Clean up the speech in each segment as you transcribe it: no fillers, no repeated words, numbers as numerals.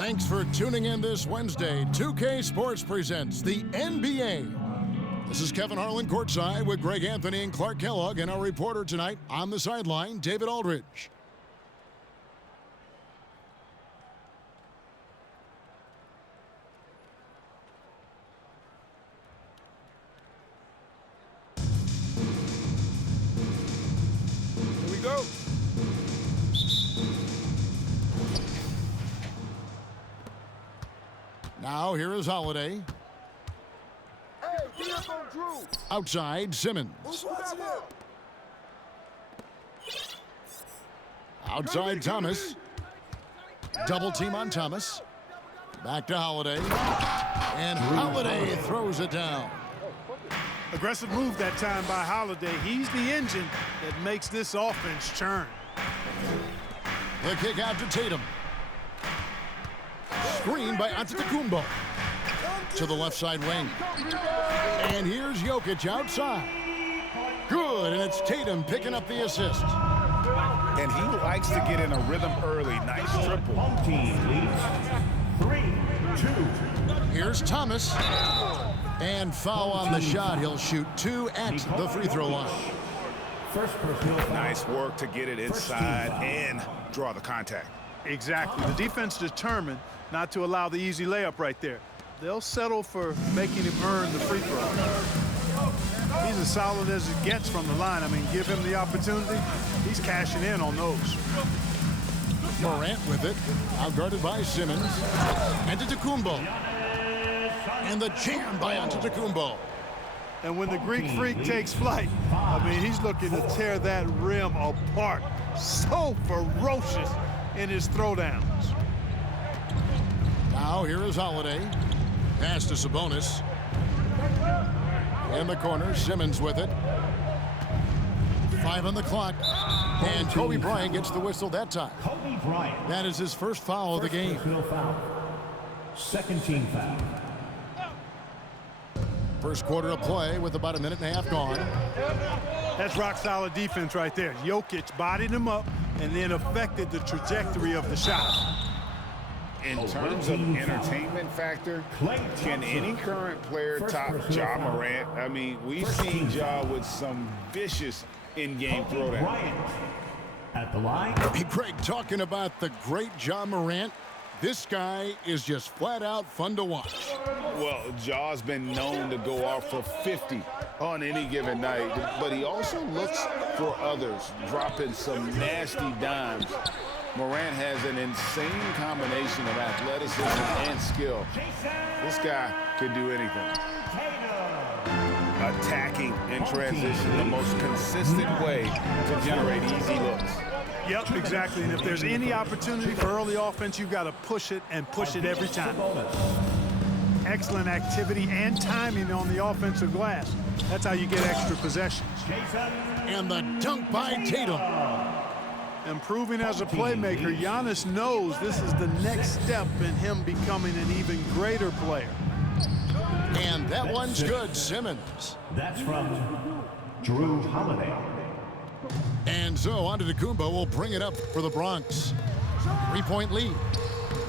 Thanks for tuning in this Wednesday. 2K Sports presents the NBA. This is Kevin Harlan courtside with Greg Anthony and Clark Kellogg, and our reporter tonight on the sideline, David Aldridge. Here we go. Now here is Holiday. Outside, Simmons. Outside, Thomas. Double team on Thomas. Back to Holiday. And Holiday throws it down. Aggressive move that time by Holiday. He's the engine that makes this offense churn. The kick out to Tatum. Screen by Antetokounmpo. To the left side wing. And here's Jokic outside. Good, and it's Tatum picking up the assist. And he likes to get in a rhythm early. Nice triple. Home team leads 3-2. Here's Thomas. And foul on the shot. He'll shoot 2 at the free throw line. First personal foul. Nice work to get it inside and draw the contact. Exactly. The defense determined not to allow the easy layup right there. They'll settle for making him earn the free throw. He's as solid as it gets from the line. I mean, give him the opportunity. He's cashing in on those. Morant with it. Outguarded by Simmons. Antetokounmpo. And the jam by Antetokounmpo. And when the Greek Freak takes flight, I mean, he's looking to tear that rim apart. So ferocious in his throwdowns. Now here is Holiday. Pass to Sabonis. In the corner, Simmons with it. 5 on the clock. And Kobe Bryant gets the whistle that time. Kobe Bryant. That is his first foul of the game. Personal foul. Second team foul. First quarter of play with about a minute and a half gone. That's rock-solid defense right there. Jokic bodied him up and then affected the trajectory of the shot. In terms of entertainment factor, can any current player top Ja Morant? I mean, we've seen Ja with some vicious in-game throwdown. At the line. Hey, Greg, talking about the great Ja Morant, this guy is just flat out fun to watch. Well, Ja's been known to go off for 50 on any given night, but he also looks for others, dropping some nasty dimes. Morant has an insane combination of athleticism and skill. This guy could do anything. Attacking in transition, the most consistent way to generate easy looks. Yep, exactly. And if there's any opportunity for early offense, you've got to push it and push it every time. Excellent activity and timing on the offensive glass. That's how you get extra possessions. And the dunk by Tatum. Improving as a playmaker, Giannis knows this is the next step in him becoming an even greater player. And that one's good, Simmons. That's from Drew Holiday. And so Antetokounmpo will bring it up for the Bronx. 3-point lead.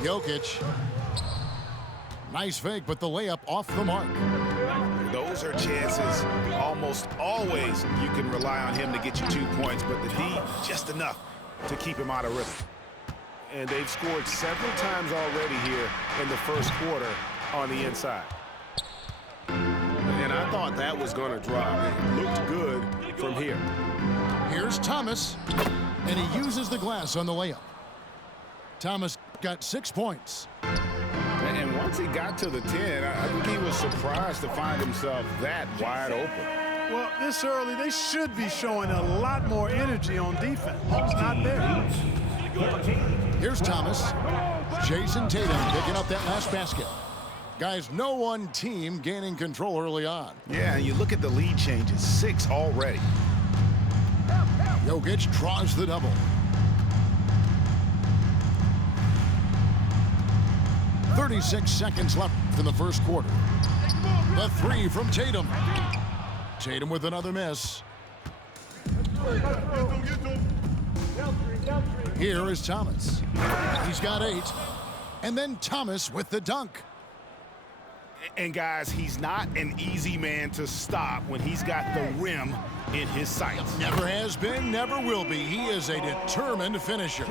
Jokic. Nice fake, but the layup off the mark. Those are chances. Almost always you can rely on him to get you 2 points, but the D, just enough to keep him out of rhythm. And they've scored several times already here in the first quarter on the inside. And I thought that was going to drop. It looked good from here. Here's Thomas, and he uses the glass on the layup. Thomas got 6 points. And once he got to the 10, I think he was surprised to find himself that wide open. Well, this early, they should be showing a lot more energy on defense. It's not there. Here's Thomas. Jason Tatum picking up that last basket. Guys, no one team gaining control early on. Yeah, you look at the lead changes, 6 already. Jokic draws the double. 36 seconds left in the first quarter. The 3 from Tatum. Tatum with another miss. Here is Thomas. He's got 8. And then Thomas with the dunk. And guys, he's not an easy man to stop when he's got the rim in his sights. Never has been, never will be. He is a determined finisher.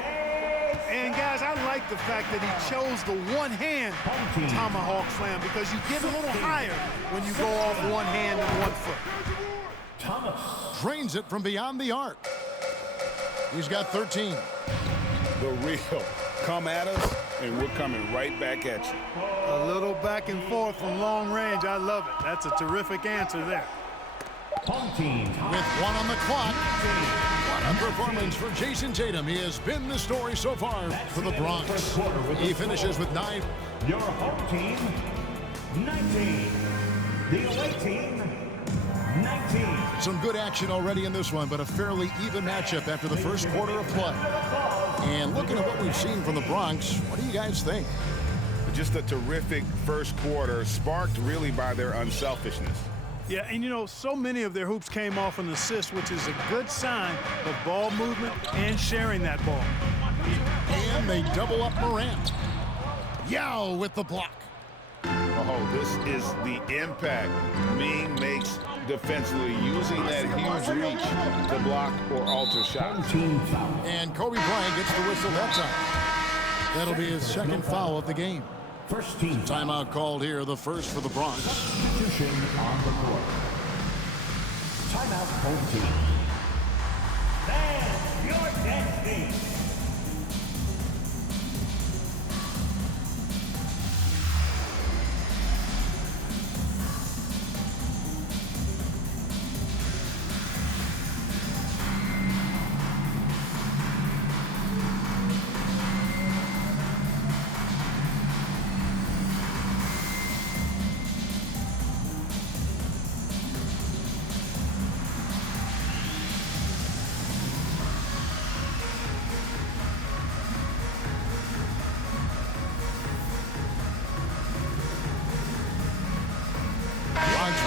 And guys, I like the fact that he chose the one-hand tomahawk slam because you get a little higher when you go off one hand and 1 foot. Thomas. Drains it from beyond the arc. He's got 13. The real come at us, and we're coming right back at you. A little back and forth from long range. I love it. That's a terrific answer there. Home team. With 1 on the clock. What a performance for Jason Tatum. He has been the story so far for the Bronx. He finishes with 9. Your home team, 19. The away team, 19. Some good action already in this one, but a fairly even matchup after the first quarter of play. And looking at what we've seen from the Bronx, what do you guys think? Just a terrific first quarter, sparked really by their unselfishness. Yeah, and you know, so many of their hoops came off an assist, which is a good sign of ball movement and sharing that ball. And they double up Morant. Yao with the block. Oh, this is the impact Ming makes defensively, using that huge reach to block or alter shots. Team foul. And Kobe Bryant gets the whistle that time. That'll be his second foul of the game. First team foul. Timeout called here, the first for the Bronx. Substitution on the court. Timeout home team. Fans, your destiny.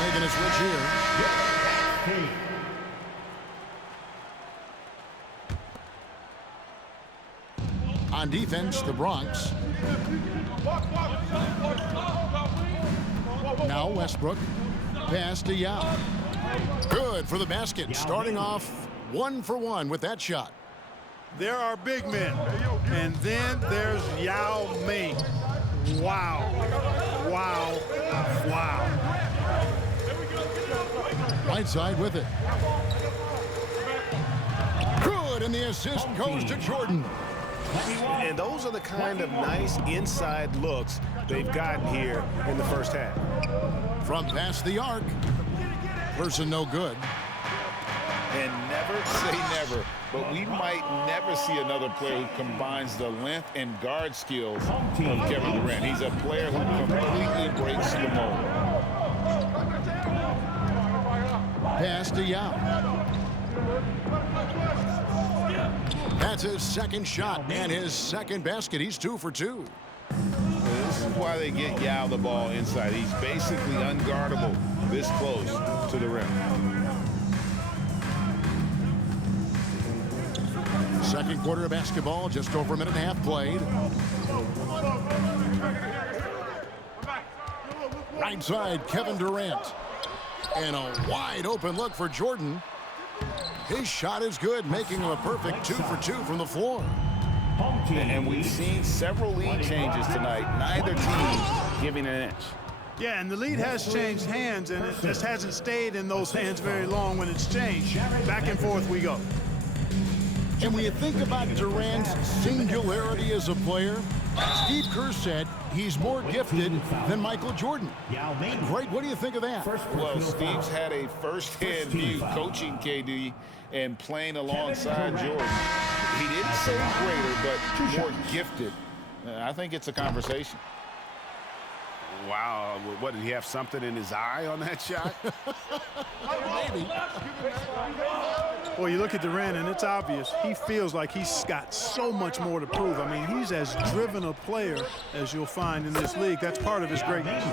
Making a switch here. On defense, the Bronx. Now Westbrook. Pass to Yao. Good for the basket. Starting off 1 for 1 with that shot. There are big men. And then there's Yao Ming. Wow. Wow. Wow. Whiteside with it. Good, and the assist goes to Jordan. And those are the kind of nice inside looks they've gotten here in the first half. From past the arc. Person no good. And never say never, but we might never see another player who combines the length and guard skills of Kevin Durant. He's a player who completely breaks the mold. Pass to Yao. That's his second shot and his second basket. He's 2 for 2. This is why they get Yao the ball inside. He's basically unguardable this close to the rim. Second quarter of basketball, just over a minute and a half played. Right side, Kevin Durant. And a wide open look for Jordan. His shot is good, making him a perfect 2 for 2 from the floor. And we've seen several lead changes tonight. Neither team giving an inch. Yeah, and the lead has changed hands, and it just hasn't stayed in those hands very long when it's changed. Back and forth we go. And when you think about Durant's singularity as a player, Steve Kerr said he's more gifted than Michael Jordan. Greg, what do you think of that? Well, Steve's had a first-hand view coaching KD and playing alongside Jordan. He didn't say greater, but more gifted. I think it's a conversation. Wow, what, did he have something in his eye on that shot? Maybe. Well, you look at Durant, and it's obvious. He feels like he's got so much more to prove. I mean, he's as driven a player as you'll find in this league. That's part of his greatness.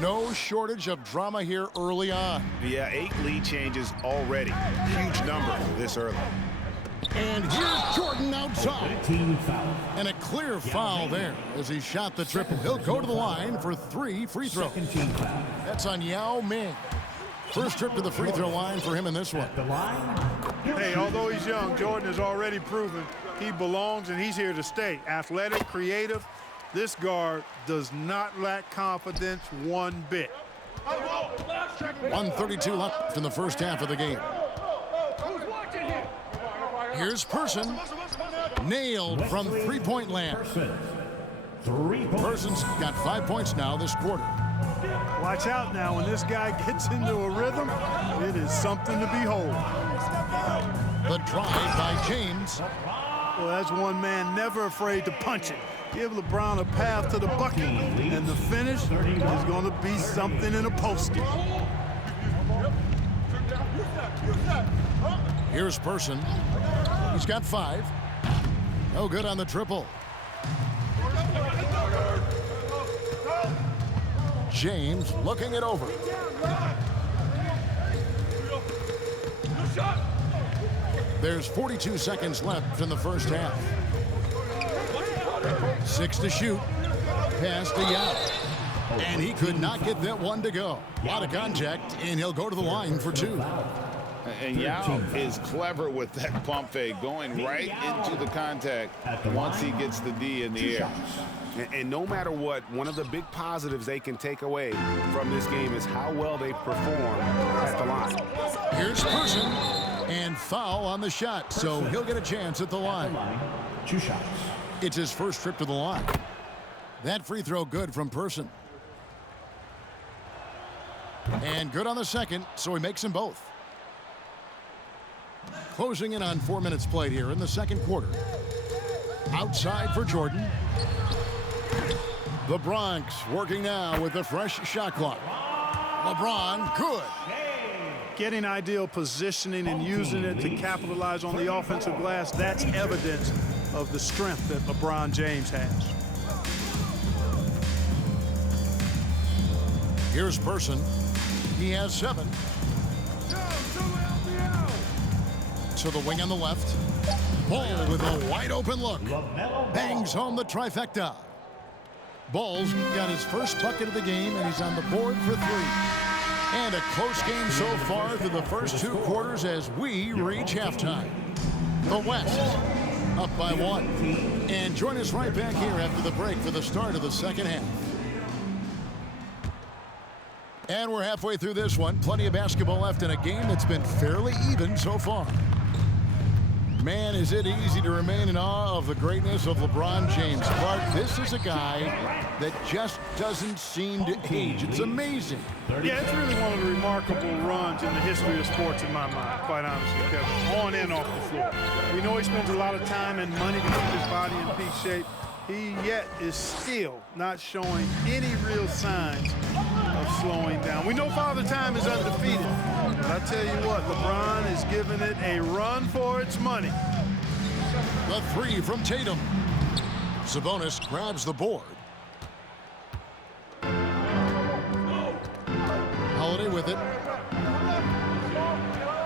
No shortage of drama here early on. Yeah, 8 lead changes already. Huge number this early. And here's Jordan outside. saw. Team foul. And a clear foul there as he shot the triple. He'll go to the line for 3 free throws. Second team foul. That's on Yao Ming. First trip to the free throw line for him in this one. The line. Hey, although he's young, Jordan has already proven he belongs and he's here to stay. Athletic, creative. This guard does not lack confidence one bit. 1:32 left in the first half of the game. Here's Person. Nailed from three-point land. Person. 3 points. Person's got 5 points now this quarter. Watch out now. When this guy gets into a rhythm, it is something to behold. The drive by James. Well, that's one man never afraid to punch it. Give LeBron a path to the bucket, and the finish is going to be something in a poster. Here's Person. He's got 5. No good on the triple. James looking it over. There's 42 seconds left in the first half. 6 to shoot. Pass to Yao. And he could not get that one to go. Out of contact, and he'll go to the line for 2. And Yao is clever with that pump fake, going right into the contact once he gets the D in the air. And no matter what, one of the big positives they can take away from this game is how well they perform at the line. Here's Person, and foul on the shot, so he'll get a chance at the line. 2 shots. It's his first trip to the line. That free throw good from Person. And good on the second, so he makes them both. Closing in on 4 minutes played here in the second quarter. Outside for Jordan. The Bronx working now with a fresh shot clock. LeBron, good. Getting ideal positioning and using it to capitalize on the offensive glass, that's evidence of the strength that LeBron James has. Here's Person. He has 7. To the wing on the left. Ball with a wide open look. Bangs home the trifecta. Ball's got his first bucket of the game, and he's on the board for 3. And a close game so far through the first 2 quarters as we reach halftime. The West up by 1. And join us right back here after the break for the start of the second half. And we're halfway through this one. Plenty of basketball left in a game that's been fairly even so far. Man, is it easy to remain in awe of the greatness of LeBron James. Clark, this is a guy that just doesn't seem to age. It's amazing. Yeah, it's really one of the remarkable runs in the history of sports in my mind, quite honestly, Kevin. On and off the floor. We know he spends a lot of time and money to keep his body in peak shape. He yet is still not showing any real signs of slowing down. We know Father Time is undefeated, but I tell you what, LeBron is giving it a run for its money. The 3 from Tatum. Sabonis grabs the board. Holiday with it.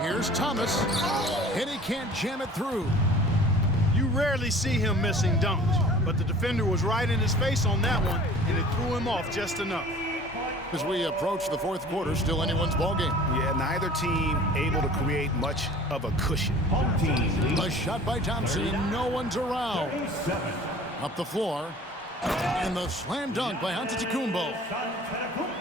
Here's Thomas, and he can't jam it through. You rarely see him missing dunks, but the defender was right in his face on that one, and it threw him off just enough. As we approach the fourth quarter, still anyone's ballgame. Yeah, neither team able to create much of a cushion. Home team leads. A shot by Thompson, and no one's around. 37. Up the floor, and the slam dunk by Antetokounmpo.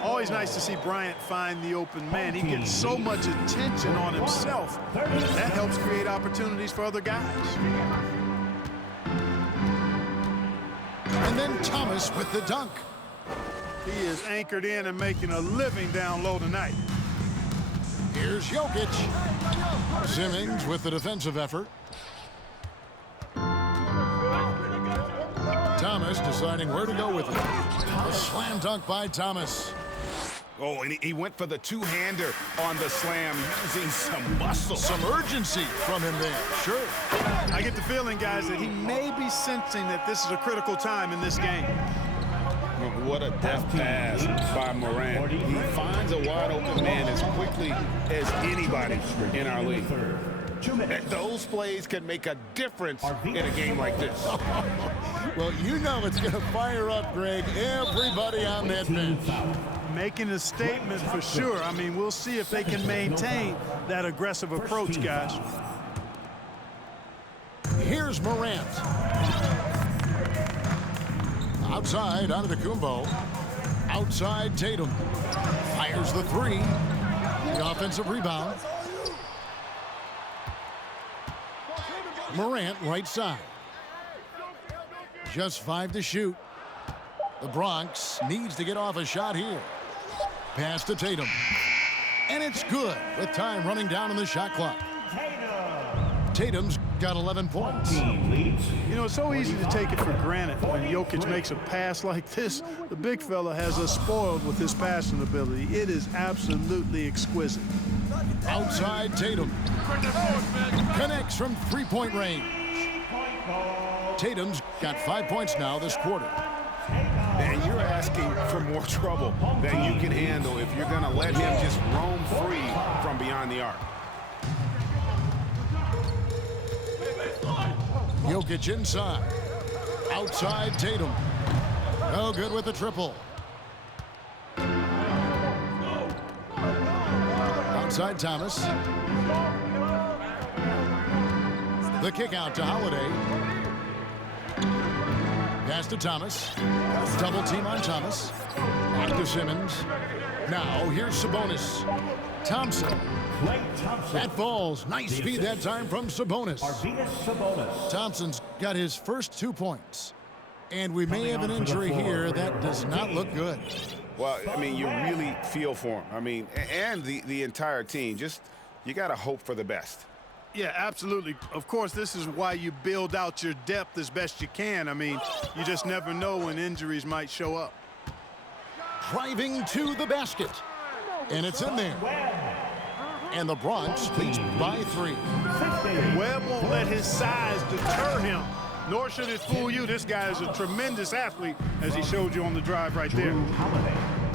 Always nice to see Bryant find the open man. He gets so much attention on himself. That helps create opportunities for other guys. And then Thomas with the dunk. He is anchored in and making a living down low tonight. Here's Jokic. Simmons with the defensive effort. Thomas deciding where to go with it. A slam dunk by Thomas. Oh, and he went for the two-hander on the slam, using some muscle. Some urgency from him there. Sure. I get the feeling, guys, that he may be sensing that this is a critical time in this game. What a deft pass by Morant. He finds a wide open man as quickly as anybody in our league. 2 minutes. Those plays can make a difference in a game like this. Well, you know it's going to fire up, Greg, everybody on that bench. Making a statement for sure. I mean, we'll see if they can maintain that aggressive approach, guys. Here's Morant. Outside, Antetokounmpo. Outside, Tatum. Fires the three. The offensive rebound. Morant, right side. Just 5 to shoot. The Bronx needs to get off a shot here. Pass to Tatum. And it's good with time running down on the shot clock. Tatum's got 11 points. You know, it's so easy to take it for granted when Jokic makes a pass like this. The big fella has us spoiled with his passing ability. It is absolutely exquisite. Outside Tatum. Connects from three-point range. Tatum's got 5 points now this quarter. And you're asking for more trouble than you can handle if you're going to let him just roam free from beyond the arc. Jokic inside. Outside Tatum. No good with the triple. Outside Thomas. The kick out to Holiday. Pass to Thomas. Double team on Thomas. Back to Simmons. Now here's Sabonis. Thompson. That falls. Nice speed that time from Sabonis. Thompson's got his first 2 points. And we may have an injury here that does not look good. Well, I mean, you really feel for him. I mean, and the entire team. Just, you got to hope for the best. Yeah, absolutely. Of course, this is why you build out your depth as best you can. I mean, you just never know when injuries might show up. Driving to the basket. And it's in there. And the Bronx leads by 3. Webb won't let his size deter him, nor should it fool you. This guy is a tremendous athlete, as he showed you on the drive right there.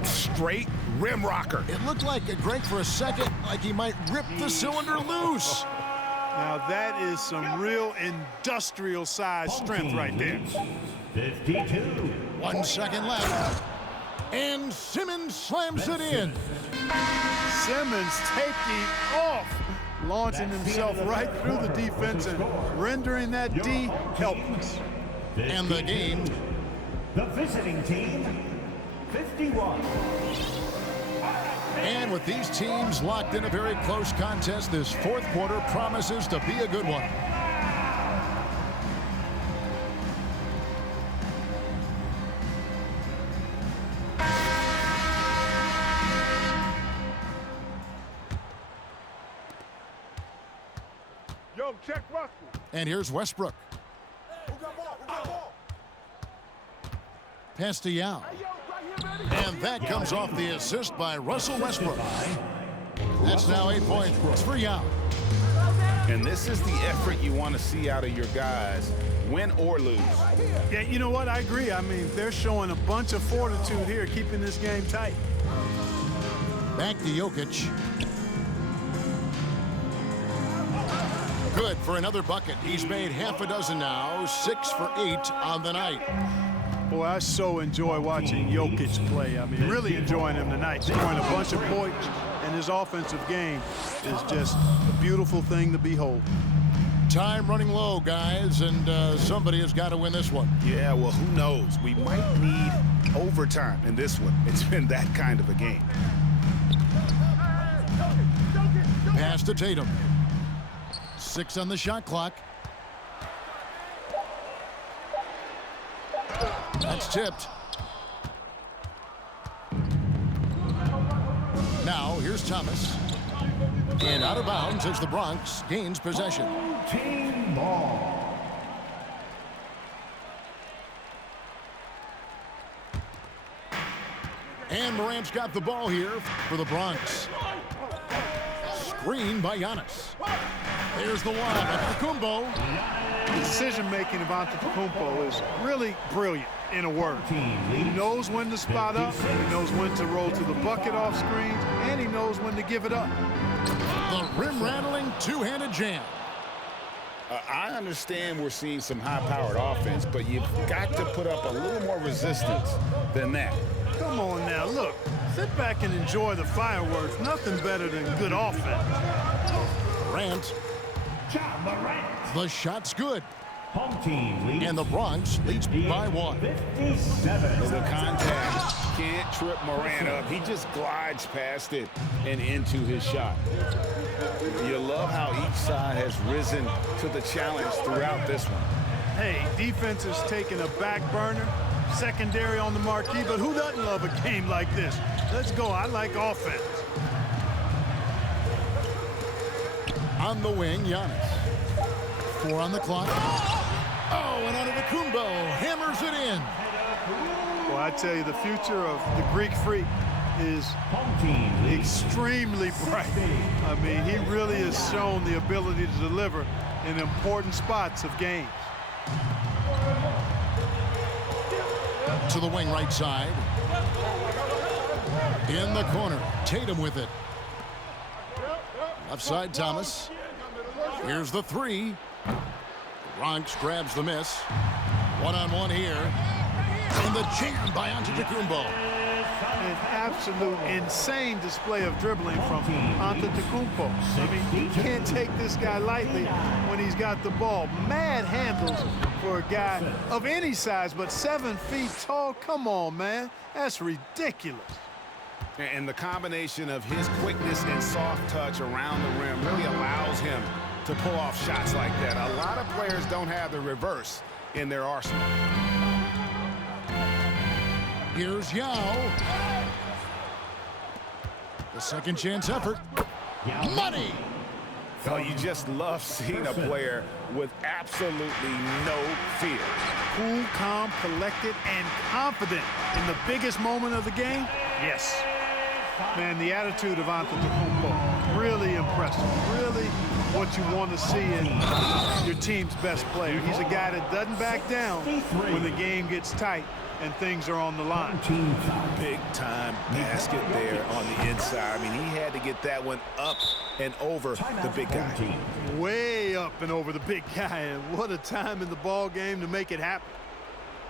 Straight rim rocker. It looked like, Greg, for a second, like he might rip the cylinder loose. Now that is some real industrial size strength right there. 52. 1 second left. And Simmons slams it in. Simmons taking off, launching himself right through the defense and rendering that D helpless. And the game. The visiting team, 51. And with these teams locked in a very close contest, this fourth quarter promises to be a good one. Yo, check Russell. And here's Westbrook. Pass to Yao. And that comes off the assist by Russell Westbrook. That's now 8 points for Yao. And this is the effort you want to see out of your guys, win or lose. Yeah, you know what? I agree. I mean, they're showing a bunch of fortitude here, keeping this game tight. Back to Jokic. Good for another bucket. He's made half a dozen now, 6 for 8 on the night. Boy, I so enjoy watching Jokic play. I mean, really enjoying him tonight, scoring a bunch of points, and his offensive game is just a beautiful thing to behold. Time running low, guys, and somebody has got to win this one. Yeah, well, who knows? We might need overtime in this one. It's been that kind of a game. Pass to Tatum. 6 on the shot clock. That's tipped. Now here's Thomas. And out of bounds as the Bronx gains possession. Team ball. And Morant's got the ball here for the Bronx. Screen by Giannis. There's the lob at Antetokounmpo. The decision-making of Antetokounmpo is really brilliant, in a word. He knows when to spot up, he knows when to roll to the bucket off screens, and he knows when to give it up. The rim-rattling two-handed jam. I understand we're seeing some high-powered offense, but you've got to put up a little more resistance than that. Come on now, look. Sit back and enjoy the fireworks. Nothing better than good offense. Morant. Ja Morant. The shot's good. Home team leads. And the Bronx leads by 1. 57. The contact can't trip Morant up. He just glides past it and into his shot. You love how each side has risen to the challenge throughout this one. Hey, defense is taking a back burner, secondary on the marquee, but who doesn't love a game like this? Let's go. I like offense. On the wing, Giannis. 4 on the clock. Oh, and Antetokounmpo hammers it in. Well, I tell you, the future of the Greek Freak is Home team leads. extremely bright. I mean, he really has shown the ability to deliver in important spots of games. To the wing right side. In the corner, Tatum with it. Left side, Thomas. Here's the 3. Bronx grabs the miss. One-on-one here. And the jam by Antetokounmpo. An absolute insane display of dribbling from Antetokounmpo. I mean, you can't take this guy lightly when he's got the ball. Mad handles for a guy of any size, but 7 feet tall. Come on, man. That's ridiculous. And the combination of his quickness and soft touch around the rim really allows him to pull off shots like that. A lot of players don't have the reverse in their arsenal. Here's Yao. The second chance effort. Money! Oh, you just love seeing a player with absolutely no fear. Cool, calm, collected, and confident in the biggest moment of the game? Yes. Man, the attitude of Antetokounmpo, really impressive. Really what you want to see in your team's best player. He's a guy that doesn't back down when the game gets tight and things are on the line. Big time basket there on the inside. I mean, he had to get that one up and over the big guy. Way up and over the big guy, and what a time in the ball game to make it happen.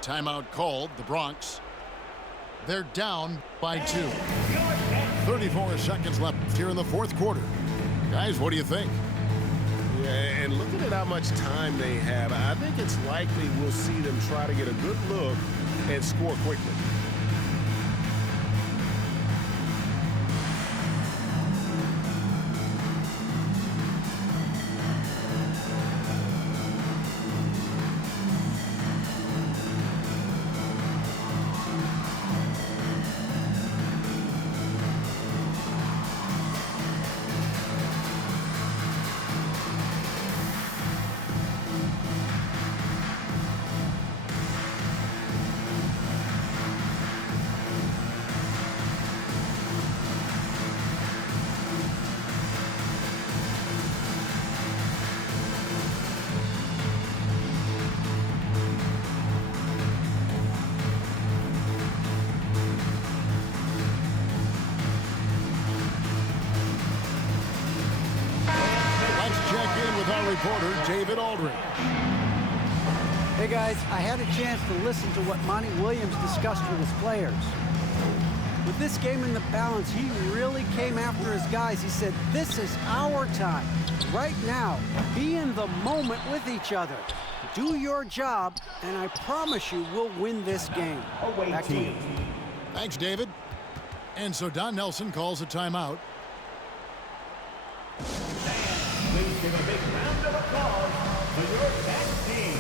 Timeout called, the Bronx. They're down by 2. 34 seconds left here in the 4th quarter. Guys, what do you think? Yeah, and looking at how much time they have, I think it's likely we'll see them try to get a good look and score quickly. Reporter David Aldridge. Hey guys, I had a chance to listen to what Monty Williams discussed with his players. With this game in the balance, he really came after his guys. He said, this is our time. Right now, be in the moment with each other. Do your job, and I promise you we'll win this game. Back to you. Thanks, David. And so Don Nelson calls a timeout. Please give a big round of applause for your best team.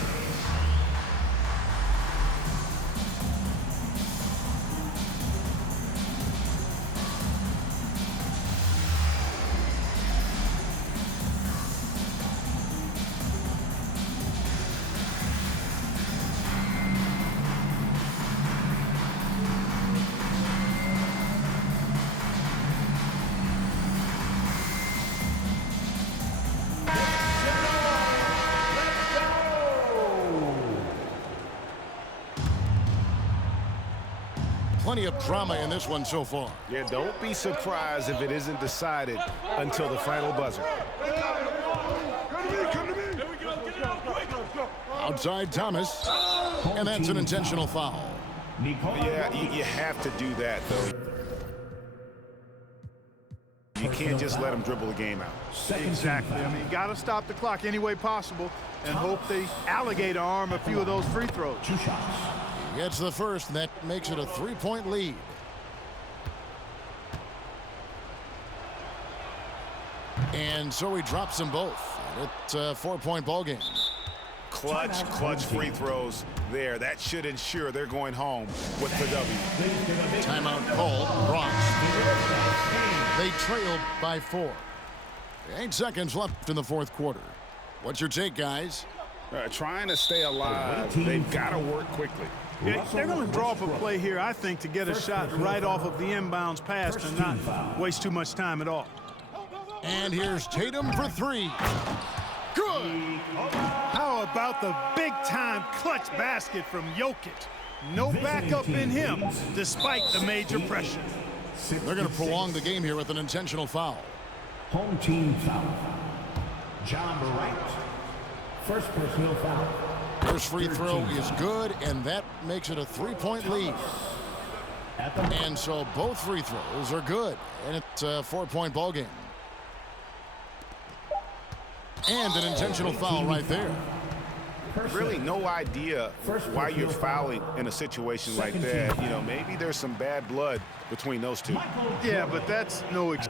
plenty of drama in this one so far. Yeah, don't be surprised if it isn't decided until the final buzzer. Outside Thomas, and that's an intentional foul. Yeah, you have to do that, though. You can't just let him dribble the game out. Exactly. I mean, you got to stop the clock any way possible and hope they alligator arm a few of those free throws. 2 shots. He gets the first, and that makes it a 3-point lead. And so he drops them both. It's a 4-point ball game. Clutch free throws there. That should ensure they're going home with the W. Timeout called. Bronx. They trailed by 4. 8 seconds left in the fourth quarter. What's your take, guys? Trying to stay alive. They've got to work quickly. Yeah, they're going to draw up a play here, I think, to get a shot right off of the inbounds pass and not waste too much time at all. And here's Tatum for 3. Good. How about the big-time clutch basket from Jokic? No backup in him, despite the major pressure. They're going to prolong the game here with an intentional foul. Home team foul. John Morant. First personal foul. First free throw is good, and that makes it a 3-point lead. And so both free throws are good, and it's a 4-point ball game. And an intentional foul right there. Really no idea why you're fouling in a situation like that. You know, maybe there's some bad blood between those two. Yeah, but that's no excuse.